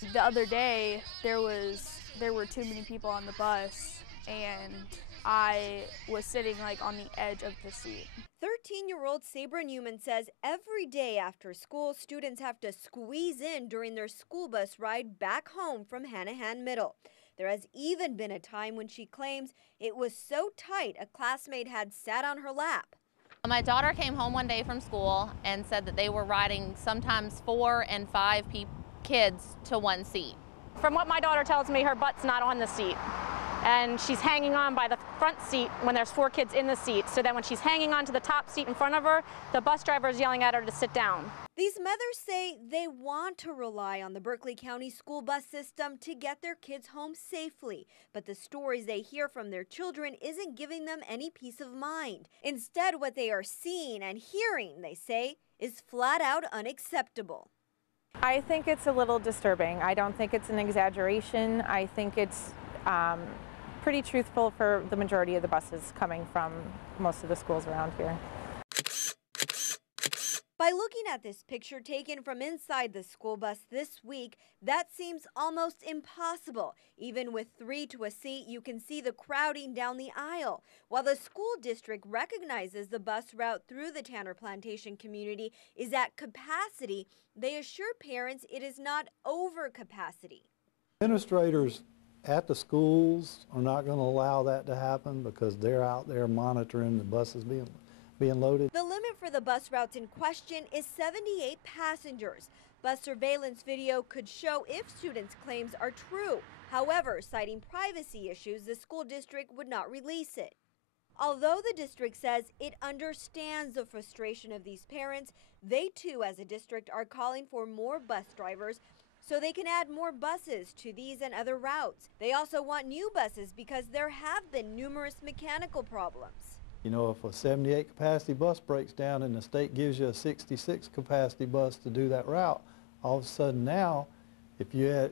The other day, there were too many people on the bus, and I was sitting like on the edge of the seat. 13-year-old Sabra Newman says every day after school, students have to squeeze in during their school bus ride back home from Hanahan Middle. There has even been a time when she claims it was so tight a classmate had sat on her lap. My daughter came home one day from school and said that they were riding sometimes 4 and 5 kids to one seat. From what my daughter tells me, her butt's not on the seat, and she's hanging on by the front seat when there's 4 kids in the seat. So then when she's hanging on to the top seat in front of her, the bus driver is yelling at her to sit down. These mothers say they want to rely on the Berkeley County school bus system to get their kids home safely, but the stories they hear from their children isn't giving them any peace of mind. Instead, what they are seeing and hearing, they say, is flat out unacceptable. I think it's a little disturbing. I don't think it's an exaggeration. I think it's pretty truthful for the majority of the buses coming from most of the schools around here. By looking at this picture taken from inside the school bus this week, that seems almost impossible. Even with 3 to a seat, you can see the crowding down the aisle. While the school district recognizes the bus route through the Tanner Plantation community is at capacity, they assure parents it is not over capacity. Administrators at the schools are not going to allow that to happen because they're out there monitoring the buses being loaded. The limit for the bus routes in question is 78 passengers. Bus surveillance video could show if students' claims are true. However, citing privacy issues, the school district would not release it. Although the district says it understands the frustration of these parents, they too, as a district, are calling for more bus drivers so they can add more buses to these and other routes. They also want new buses because there have been numerous mechanical problems. You know, if a 78 capacity bus breaks down and the state gives you a 66 capacity bus to do that route, all of a sudden now, if you had,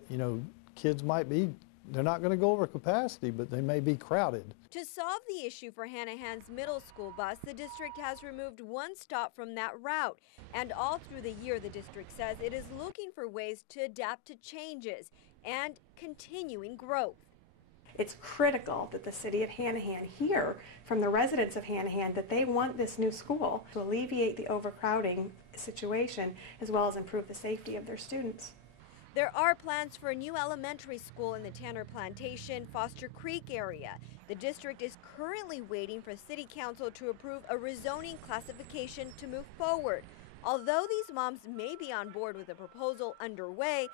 kids might be, they're not going to go over capacity, but they may be crowded. To solve the issue for Hanahan's middle school bus, the district has removed one stop from that route. And all through the year, the district says it is looking for ways to adapt to changes and continuing growth. It's critical that the city of Hanahan hear from the residents of Hanahan that they want this new school to alleviate the overcrowding situation as well as improve the safety of their students. There are plans for a new elementary school in the Tanner Plantation, Foster Creek area. The district is currently waiting for City Council to approve a rezoning classification to move forward. Although these moms may be on board with the proposal underway,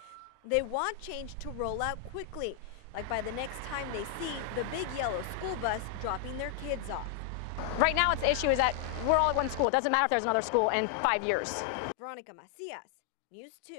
they want change to roll out quickly, like by the next time they see the big yellow school bus dropping their kids off. Right now, the issue is that we're all at one school. It doesn't matter if there's another school in 5 years. Veronica Macias, News 2.